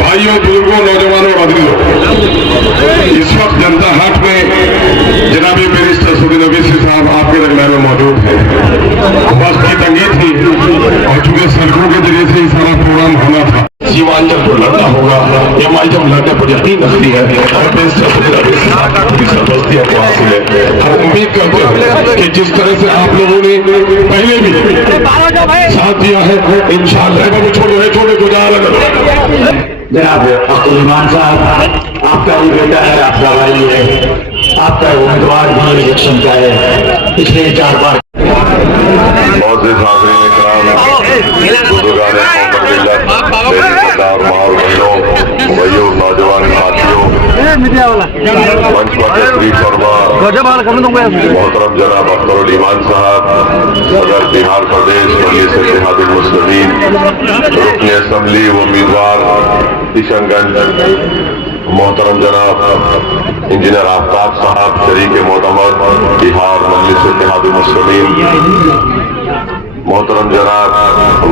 भाइयों, बुजुर्गों, नौजवानों और अजीजों, इस वक्त जनता हाट में जनाबी बैरिस्टर सऊदी ओवैसी साहब आपके दरमियान में मौजूद है। वक्त की तंगी थी और चूंकि सड़कों के जरिए से ही सारा प्रोग्राम होना था, सीमांचल को लड़ना होगा। ये हमारी जब लड़ने पर यकीन रखती है और बैरिस्टर सऊदी ओवैसी साहब की सरपरस्ती को हासिल है। हम उम्मीद करते हैं कि जिस तरह से आप लोगों ने पहले भी साथ दिया है, इंशाअल्लाह छोटे को जा रहा जनाब अब्दुल ईमान साहब, आपका भी बेटा है, आपका भाई है, आपका उम्मीदवार भी इलेक्शन का है, पिछले 4 बार। बहुत से साथीन इकराम, बुजुर्गान भाइयों, नौजवान साथियों, मंच पर तशरीफ फरमा मोहतरम जनाब अख्तर ईमान साहब, सदर बिहार प्रदेश मजलिस इत्तेहादुल मुस्लिमीन, रुकन असम्बली व उम्मीदवार किशनगंज, मोहतरम जनाब इंजीनियर आफ्ताब साहब, शरीक मोतमर बिहार मजलिस इत्तेहादुल मुस्लिमीन, मोहतरम जनाब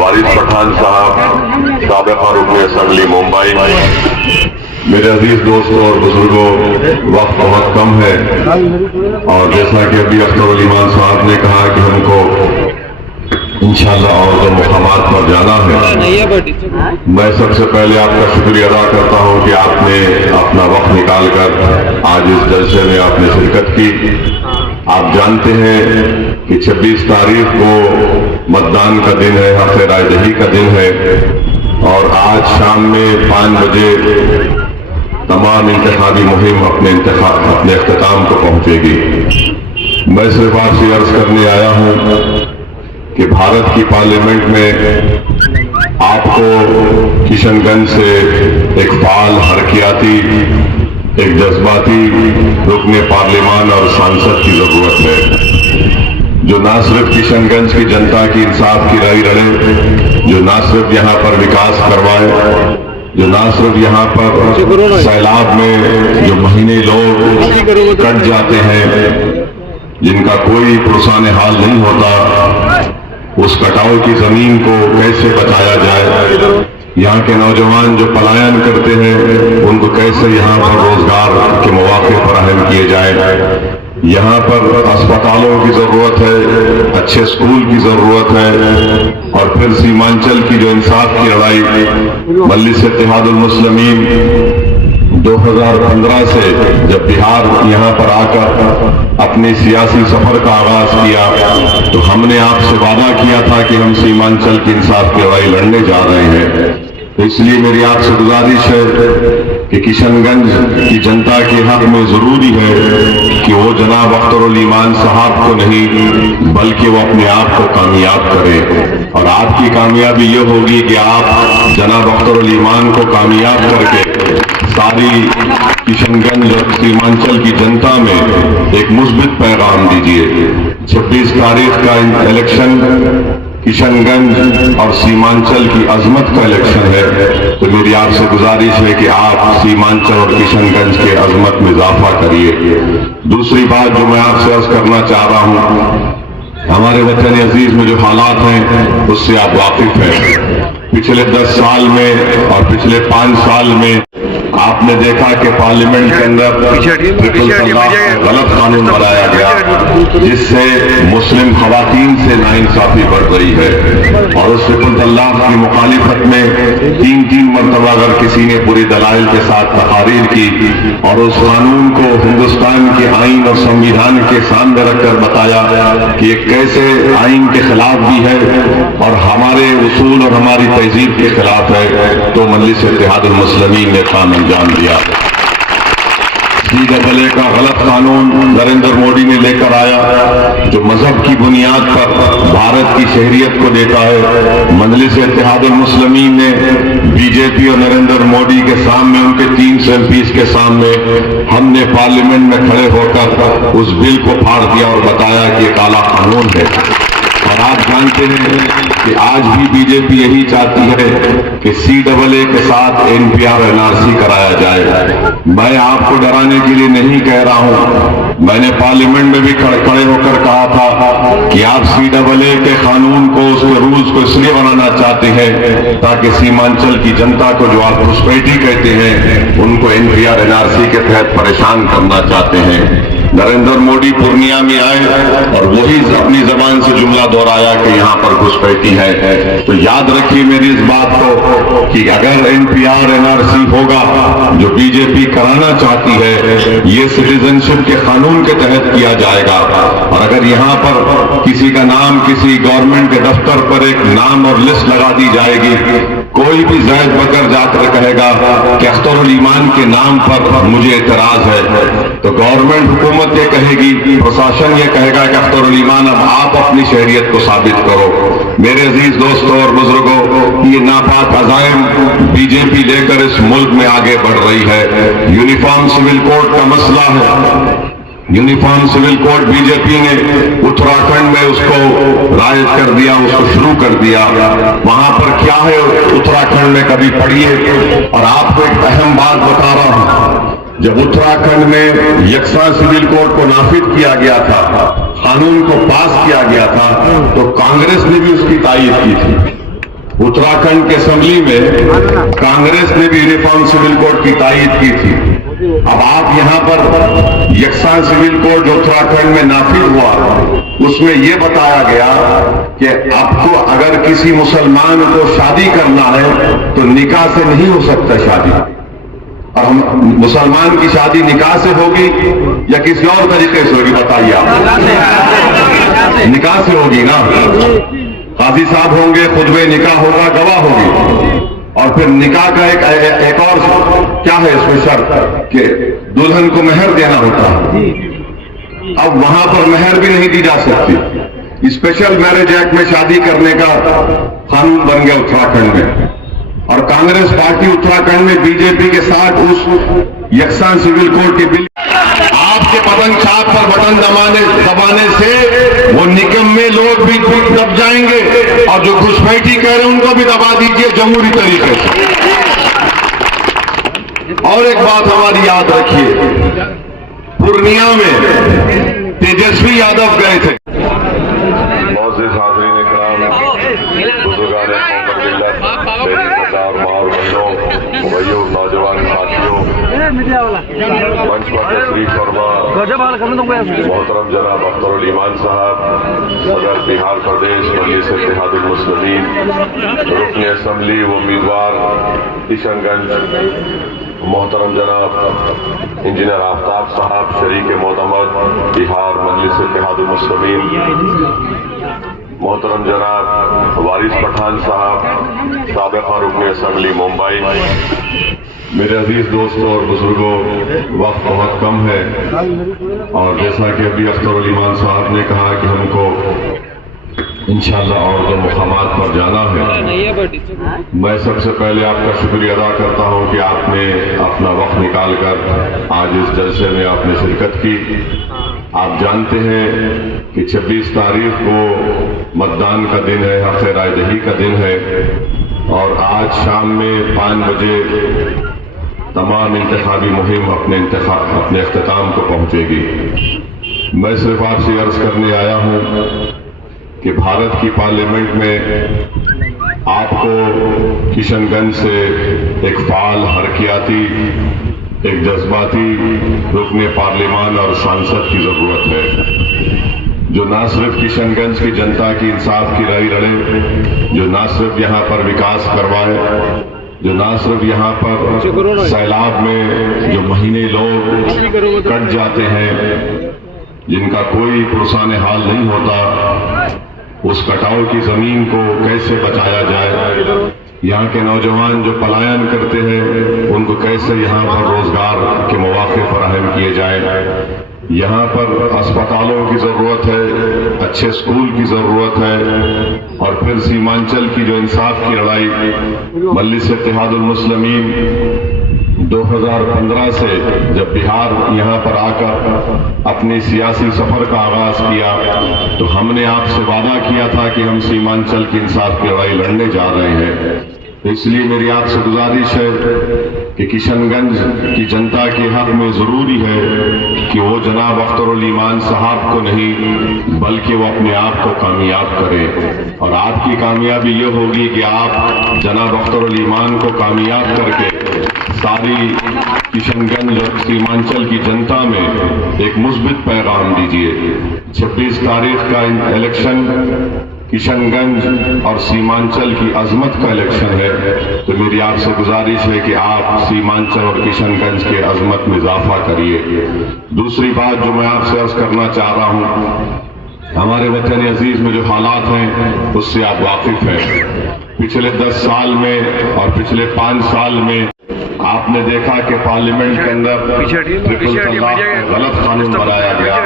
वारिस पठान साहब, साबिक़ा रुकन असम्बली मुंबई। मेरे अजीज दोस्तों और बुजुर्गों, वक्त बहुत कम है और जैसा कि अभी अख्तर ईमान साहब ने कहा कि हमको इंशाअल्लाह और दो मुकामात पर जाना है। मैं सबसे पहले आपका शुक्रिया अदा करता हूं कि आपने अपना वक्त निकाल कर आज इस जलसे में आपने शिरकत की। आप जानते हैं कि 26 तारीख को मतदान का दिन है, हक़ रायदही का दिन है और आज शाम में 5 बजे तमाम इंतखाबी मुहिम अपने अख्तिताम को पहुंचेगी। मैं सिर्फ आपसे अर्ज करने आया हूं कि भारत की पार्लियामेंट में आपको किशनगंज से एक फाल, हरकियाती, एक जज्बाती रुकन पार्लियामान और सांसद की जरूरत है, जो ना सिर्फ किशनगंज की जनता की इंसाफ की राय लड़े, जो ना सिर्फ यहाँ पर विकास करवाए, जो ना सिर्फ यहाँ पर सैलाब में जो महीने लोग कट जाते हैं, जिनका कोई पुरसान हाल नहीं होता, उस कटाव की जमीन को कैसे बचाया जाए, यहाँ के नौजवान जो पलायन करते हैं उनको कैसे यहाँ पर रोजगार के मौके फराहम किए जाए, यहाँ पर अस्पतालों की जरूरत है, अच्छे स्कूल की जरूरत है और फिर सीमांचल की जो इंसाफ की लड़ाई मजलिस इत्तेहादुल मुस्लिमीन 2015 से जब बिहार यहाँ पर आकर अपने सियासी सफर का आगाज किया तो हमने आपसे वादा किया था कि हम सीमांचल की इंसाफ की लड़ाई लड़ने जा रहे हैं। तो इसलिए मेरी आपसे गुजारिश है कि किशनगंज की जनता के हक में जरूरी है कि वो जनाब अख्तर ईमान साहब को नहीं बल्कि वो अपने आप को कामयाब करे और आपकी कामयाबी ये होगी कि आप जनाब अख्तर ईमान को कामयाब करके सारी किशनगंज और सीमांचल की जनता में एक मुस्बित पैगाम दीजिए। 26 तारीख का इलेक्शन किशनगंज और सीमांचल की अजमत का इलेक्शन है, तो मेरी आपसे गुजारिश है कि आप सीमांचल और किशनगंज के अजमत में इजाफा करिए। दूसरी बात जो मैं आपसे अर्ज करना चाह रहा हूँ, हमारे वतन अजीज में जो हालात हैं उससे आप वाकिफ हैं। पिछले 10 साल में और पिछले 5 साल में आपने देखा कि पार्लियामेंट के अंदर गलत कानून बनाया गया जिससे मुस्लिम खवातीन से नाइंसाफी बढ़ रही है और उस ट्रिपल तलाक की मुखालिफत में 3 मरतबा अगर किसी ने पूरी दलाइल के साथ तकारीर की और उस कानून को हिंदुस्तान के आइन और संविधान के सामने रखकर बताया कि ये कैसे आइन के खिलाफ भी है और हमारे उसूल और हमारी तहजीब के खिलाफ है, तो मजलिस इत्तेहादुल मुस्लिमीन ने काम अंजाम दिया। CAA का गलत कानून नरेंद्र मोदी ने लेकर आया जो मजहब की बुनियाद पर भारत की शहरियत को देता है। मजलिस इत्तेहादुल मुस्लिमीन ने बीजेपी और नरेंद्र मोदी के सामने, उनके 300 MPs के सामने हमने पार्लियामेंट में खड़े होकर उस बिल को फाड़ दिया और बताया कि ये काला कानून है। और आप जानते हैं कि आज भी बीजेपी यही चाहती है कि CAA के साथ NPR NRC कराया जाए। मैं आपको डराने के लिए नहीं कह रहा हूं, मैंने पार्लियामेंट में भी खड़े होकर कहा था कि कि आप CAA के कानून को, उसके रूल्स को इसलिए बनाना चाहते हैं ताकि सीमांचल की जनता को, जो आप घुसपैठी कहते हैं, उनको NPR NRC के तहत परेशान करना चाहते हैं। नरेंद्र मोदी पूर्णिया में आए और वही अपनी जबान से जुमला दोहराया कि यहाँ पर घुसपैठी है। तो याद रखिए मेरी इस बात को कि अगर NPR NRC होगा, जो बीजेपी कराना चाहती है, ये सिटीजनशिप के कानून के तहत किया जाएगा। और अगर यहाँ पर किसी का नाम किसी गवर्नमेंट के दफ्तर पर एक नाम और लिस्ट लगा दी जाएगी, कोई भी ज़ैद बकर जाकर कहेगा कि अख्तरुल ईमान के नाम पर मुझे एतराज है, तो गवर्नमेंट हुकूमत ये कहेगी, प्रशासन ये कहेगा कि अख्तरुल ईमान अब आप अपनी शहरियत को साबित करो। मेरे अजीज दोस्तों और बुजुर्गों, ये नापाक अज़ाइम बीजेपी लेकर इस मुल्क में आगे बढ़ रही है। यूनिफॉर्म सिविल कोड का मसला है। यूनिफॉर्म सिविल कोड बीजेपी ने उत्तराखंड में उसको राइज कर दिया, उसको शुरू कर दिया। वहां पर क्या है उत्तराखंड में, कभी पढ़िए। और आपको एक अहम बात बता रहा हूं, जब उत्तराखंड में यकसा सिविल कोड को नाफिज किया गया था, कानून को पास किया गया था, तो कांग्रेस ने भी उसकी तायीद की थी। उत्तराखंड के असेंबली में कांग्रेस ने भी यूनिफॉर्म सिविल कोड की तायीद की थी। अब आप यहाँ पर यकसा सिविल कोड जो उत्तराखंड में नाफिज हुआ, उसमें यह बताया गया कि आपको अगर किसी मुसलमान को शादी करना है तो निकाह से नहीं हो सकता शादी। और हम मुसलमान की शादी निकाह से होगी या किसी और तरीके से होगी, बताइए आप। निकाह से होगी ना। काजी साहब होंगे, खुतबे निकाह होगा, गवाह होगी। और फिर निकाह का एक और क्या है इसमें शर्त कि दुल्हन को मेहर देना होता है। अब वहां पर मेहर भी नहीं दी जा सकती। स्पेशल मैरिज एक्ट में शादी करने का कानून बन गया उत्तराखंड में। और कांग्रेस पार्टी उत्तराखंड में बीजेपी के साथ उस यकसा सिविल कोड के बिल, आपके पतंग छाप पर बटन दबाने से वो निकम्मे लोग भी दब जाएंगे, और जो घुसपैठी कह रहे हैं उनको भी दबा दीजिए जमहूरी तरीके से। और एक बात हमारी याद रखिए, पूर्णिया में तेजस्वी यादव गए थे। नौजवान साथियों, मंच पर तशरीफ फरमा मोहतरम जनाब अख्तरुल ईमान साहब, सदर बिहार प्रदेश मजलिस इत्तेहादुल मुस्लिमीन, रुकन असेंबली व उम्मीदवार किशनगंज मोहतरम जनाब इंजीनियर आफ्ताब साहब, शरीक मोतमद बिहार मजलिस इत्तेहादुल मुस्लिमीन, मोहतरम जनाब वारिस पठान साहब, साबिक़ रुकन असेंबली मुंबई, मेरे अजीज दोस्तों और बुजुर्गों, वक्त बहुत कम है और जैसा कि अभी अख्तरुल ईमान साहब ने कहा कि हमको इंशाअल्लाह और दो मुकामात पर जाना है। मैं सबसे पहले आपका शुक्रिया अदा करता हूं कि आपने अपना वक्त निकाल कर आज इस जलसे में आपने शिरकत की। आप जानते हैं कि 26 तारीख को मतदान का दिन है, हक़ राय दही का दिन है, और आज शाम में 5 बजे तमाम इंतखाबी मुहिम अपने इख्तिताम को पहुंचेगी। मैं सिर्फ आपसे अर्ज करने आया हूं कि भारत की पार्लियामेंट में आपको किशनगंज से एक फाल, हरकियाती, एक जज्बाती रुकने पार्लियामान और सांसद की जरूरत है, जो ना सिर्फ किशनगंज की जनता की इंसाफ की लड़ाई लड़े, जो ना सिर्फ यहाँ पर विकास करवाए, जो ना सिर्फ यहाँ पर सैलाब में जो महीने लोग कट जाते हैं, जिनका कोई पुरसाने हाल नहीं होता, उस कटाव की जमीन को कैसे बचाया जाए, यहाँ के नौजवान जो पलायन करते हैं उनको कैसे यहाँ पर रोजगार के मौके फराहम किए जाए। यहाँ पर अस्पतालों की जरूरत है, अच्छे स्कूल की जरूरत है, और फिर सीमांचल की जो इंसाफ की लड़ाई मजलिस इत्तेहादुल मुस्लिमीन 2015 से जब बिहार यहाँ पर आकर अपने सियासी सफर का आगाज किया, तो हमने आपसे वादा किया था कि हम सीमांचल की इंसाफ की लड़ाई लड़ने जा रहे हैं। तो इसलिए मेरी आपसे गुजारिश है کہ کشن گنج کی جنتا کے حق میں ضروری ہے کہ وہ جناب اختر الایمان صاحب کو نہیں بلکہ وہ اپنے آپ کو کامیاب کرے، اور آپ کی کامیابی یہ ہوگی کہ آپ جناب اختر الایمان کو کامیاب کر کے ساری کشن گنج اور سیمانچل کی جنتا میں ایک مثبت پیغام دیجیے۔ 26 تاریخ کا الیکشن کشن گنج اور سیمانچل کی عظمت کا الیکشن ہے، تو میری آپ سے گزارش ہے کہ آپ سیمانچل اور کشن گنج کے عظمت میں اضافہ کریے۔ دوسری بات جو میں آپ سے عرض کرنا چاہ رہا ہوں، ہمارے وطن عزیز میں جو حالات ہیں اس سے آپ واقف ہیں۔ پچھلے 10 سال میں اور پچھلے 5 سال میں آپ نے دیکھا کہ پارلیمنٹ کے اندر ٹرپل طلاق غلط قانون بنایا گیا،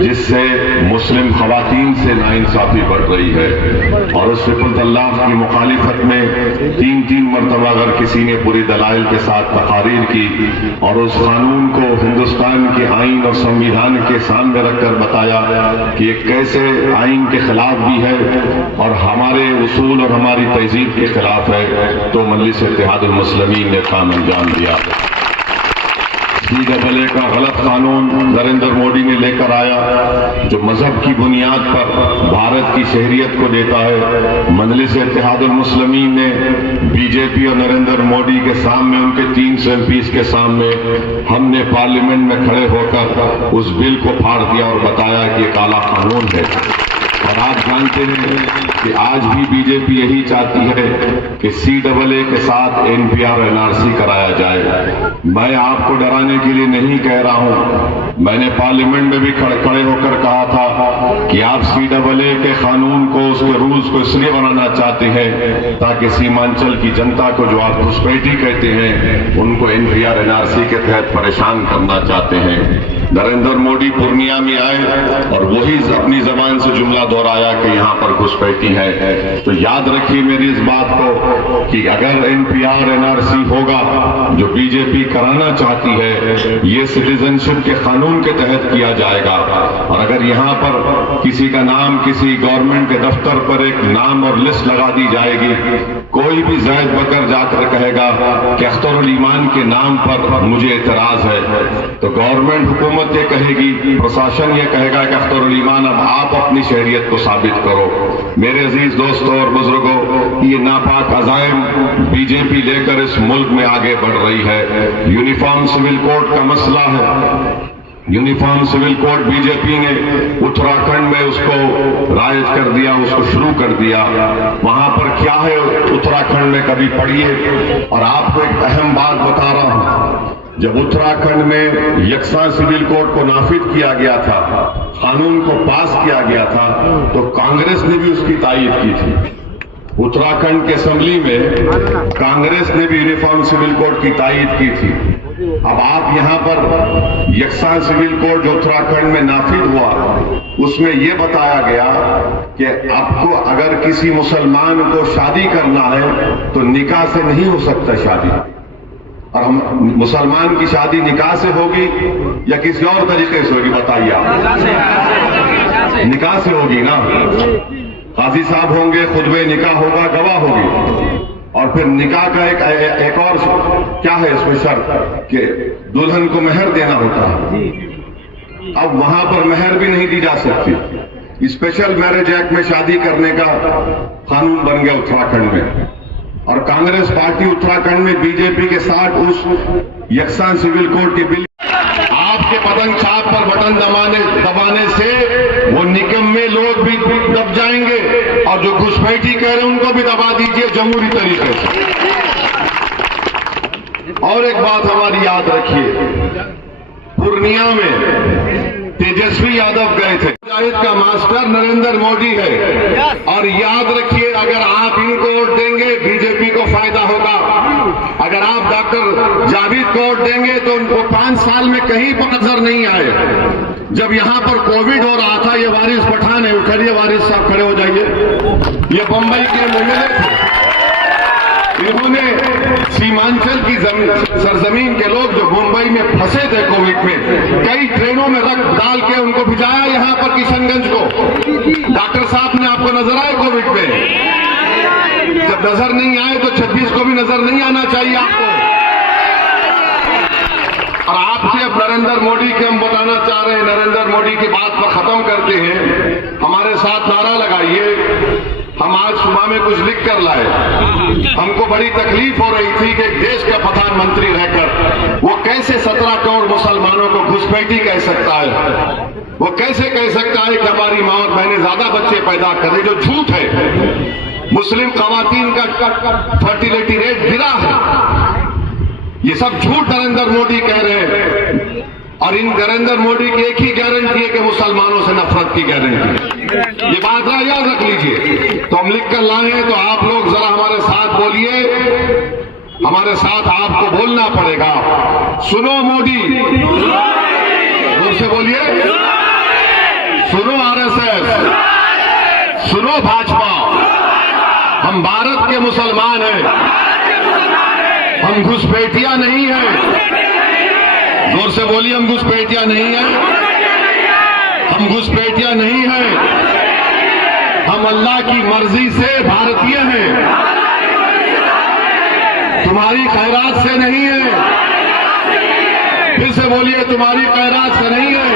جس سے مسلم خواتین سے ناانصافی بڑھ رہی ہے، اور اس ٹرپل طلاق کی مخالفت میں 3 مرتبہ اگر کسی نے پوری دلائل کے ساتھ تقاریر کی اور اس قانون کو ہندوستان کے آئین اور سنویدھان کے سامنے رکھ کر بتایا کہ یہ کیسے آئین کے خلاف بھی ہے اور ہمارے اصول اور ہماری تہذیب کے خلاف ہے، تو مجلس اتحاد المسلمین نے کام انجام دیا۔ CAA کا غلط قانون نریندر مودی نے لے کر آیا جو مذہب کی بنیاد پر بھارت کی شہریت کو دیتا ہے۔ مجلس اتحاد المسلمین نے BJP اور نریندر مودی کے سامنے، ان کے 300 MPs کے سامنے، ہم نے پارلیمنٹ میں کھڑے ہو کر اس بل کو پھاڑ دیا اور بتایا کہ یہ کالا قانون ہے۔ اور آپ جانتے ہیں کہ آج بھی BJP یہی چاہتی ہے کہ CAA کے ساتھ NPR NRC کرایا جائے۔ میں آپ کو ڈرانے کے لیے نہیں کہہ رہا ہوں، میں نے پارلیمنٹ میں بھی کھڑے ہو کر کہا تھا کہ آپ CAA کے قانون کو، اس کے رولز کو اس لیے بنانا چاہتے ہیں تاکہ سیمانچل کی جنتا کو جو آپ گھسپیٹی کہتے ہیں ان کو NPR NRC کے تحت پریشان کرنا چاہتے ہیں۔ نریندر مودی پورنیہ میں آئے اور وہی اپنی زبان سے جملہ دہرایا کہ یہاں پر گھسپیٹی ہے، تو یاد رکھیے میری اس بات کو کہ اگر NPR NRC ہوگا جو BJP کرانا چاہتی ہے، یہ سٹیزن شپ کے قانون کے تحت کیا جائے گا، اور اگر یہاں پر کسی کا نام کسی گورنمنٹ کے دفتر پر ایک نام اور لسٹ لگا دی جائے گی، کوئی بھی زید بکر جا کر کہے گا کہ اختر الایمان کے نام پر مجھے اعتراض ہے، تو گورنمنٹ حکومت یہ کہے گی، پرشاسن یہ کہے گا کہ اختر الایمان اب آپ اپنی شہریت کو ثابت کرو۔ میرے عزیز دوستوں اور بزرگوں، یہ ناپاک عزائم BJP لے کر اس ملک میں آگے بڑھ رہی ہے۔ یونیفارم سول کوڈ کا مسئلہ ہے، یونیفارم سول کوڈ BJP نے اتراکھنڈ میں اس کو رائج کر دیا، اس کو شروع کر دیا۔ وہاں پر کیا ہے اتراکھنڈ میں کبھی پڑھیے، اور آپ کو ایک اہم بات بتا رہا ہوں، جب اتراکھنڈ میں یکساں سول کوڈ کو نافذ کیا گیا تھا، قانون کو پاس کیا گیا تھا، تو کانگریس نے بھی اس کی تائید کی تھی۔ اتراکھنڈ کے اسمبلی میں کانگریس نے بھی یونیفارم سول کوڈ کی تائید کی تھی۔ اب آپ یہاں پر یکساں سول کوڈ جو اتراکھنڈ میں نافذ ہوا، اس میں یہ بتایا گیا کہ آپ کو اگر کسی مسلمان کو شادی کرنا ہے تو نکاح سے نہیں ہو سکتا شادی، اور ہم مسلمان کی شادی نکاح سے ہوگی یا کسی اور طریقے سے ہوگی؟ بتائیے آپ۔ نکاح سے ہوگی نا، قاضی صاحب ہوں گے، خطبہ نکاح ہوگا، گواہ ہوگی، اور پھر نکاح کا ایک اور کیا ہے اس میں شرط کہ دلہن کو مہر دینا ہوتا ہے۔ اب وہاں پر مہر بھی نہیں دی جا سکتی۔ اسپیشل میرج ایکٹ میں شادی کرنے کا قانون بن گیا اتراکھنڈ میں، اور کانگریس پارٹی اتراکھنڈ میں BJP کے ساتھ اس یکساں سول کوڈ کے بل، آپ کے پتنگ چھاپ پر بٹن دبانے سے وہ نکمے لوگ بھی دب جائیں گے، اور جو گھسپیٹی کہہ رہے ہیں ان کو بھی دبا دیجئے جمہوری طریقے سے۔ اور ایک بات ہماری یاد رکھیے، پورنیہ میں تیجسوی یادو گئے تھے، مجاہد کا ماسٹر نریندر مودی ہے، اور یاد رکھیے اگر آپ ان کو ووٹ دیں گے BJP کو فائدہ ہوگا، اگر آپ ڈاکٹر جاوید کو ووٹ دیں گے تو ان کو 5 سال میں کہیں پر نظر نہیں آئے۔ جب یہاں پر کووڈ ہو رہا تھا، یہ وارث پٹھان ہے، اٹھائیے وارث صاحب کھڑے ہو جائیے، یہ بمبئی کے MLA تھے، انہوں نے سیمانچل کی سرزمین کے لوگ جو ممبئی میں پھنسے تھے کووڈ میں، کئی ٹرینوں میں رکھ ڈال کے ان کو بھجایا یہاں پر کشن گنج کو۔ ڈاکٹر صاحب نے آپ کو نظر آئے کووڈ میں؟ جب نظر نہیں آئے تو 26 کو بھی نظر نہیں آنا چاہیے آپ کو۔ اور آپ سے اب نریندر موڈی کے ہم بتانا چاہ رہے ہیں، نریندر موڈی کی بات پر ختم کرتے ہیں، ہمارے ساتھ نعرہ لگائیے۔ ہم آج صبح میں کچھ لکھ کر لائے، ہم کو بڑی تکلیف ہو رہی تھی کہ ایک دیش کا پردھان منتری رہ کر وہ کیسے 17 کروڑ مسلمانوں کو گھسپیٹی کہہ سکتا ہے، وہ کیسے کہہ سکتا ہے کہ ہماری ماں اور بہنیں زیادہ بچے پیدا کر رہی، جو جھوٹ ہے۔ مسلم خواتین کا فرٹیلیٹی ریٹ گرا ہے، یہ سب جھوٹ نریندر موڈی کہہ رہے ہیں، اور ان نریندر موڈی کی ایک ہی گارنٹی ہے کہ مسلمانوں سے نفرت کی گارنٹی، یہ بات یاد رکھ لیجئے۔ تو ہم لکھ کر لائے ہیں، تو آپ لوگ ذرا ہمارے ساتھ بولیے، ہمارے ساتھ آپ کو بولنا پڑے گا، سنو موڈی، زور سے بولیے، سنو RSS، سنو بھاجپا، ہم بھارت کے مسلمان ہیں، ہم گھسپیٹیاں نہیں ہیں، زور سے بولیے، ہم گھسپیٹیاں نہیں ہیں، ہم گھسپیٹیاں نہیں ہیں، ہم اللہ کی مرضی سے بھارتیہ ہیں، تمہاری خیرات سے نہیں ہے، پھر سے بولیے، تمہاری خیرات سے نہیں ہے،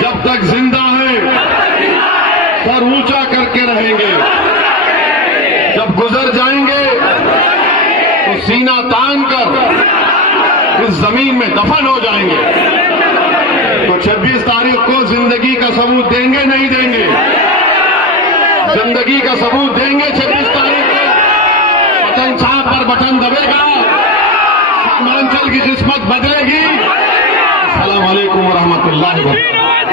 جب تک زندہ ہیں سر اونچا کر کے رہیں گے، جب گزر جائیں گے تو سینہ تان کر اس زمین میں دفن ہو جائیں گے۔ تو 26 تاریخ کو زندگی کا ثبوت دیں گے نہیں دیں گے؟ زندگی کا ثبوت دیں گے 26 تاریخ کو؟ بٹن چھاپ پر بٹن دبے گا، سیمانچل کی قسمت بدلے گی۔ السلام علیکم ورحمۃ اللہ وبرکاتہ۔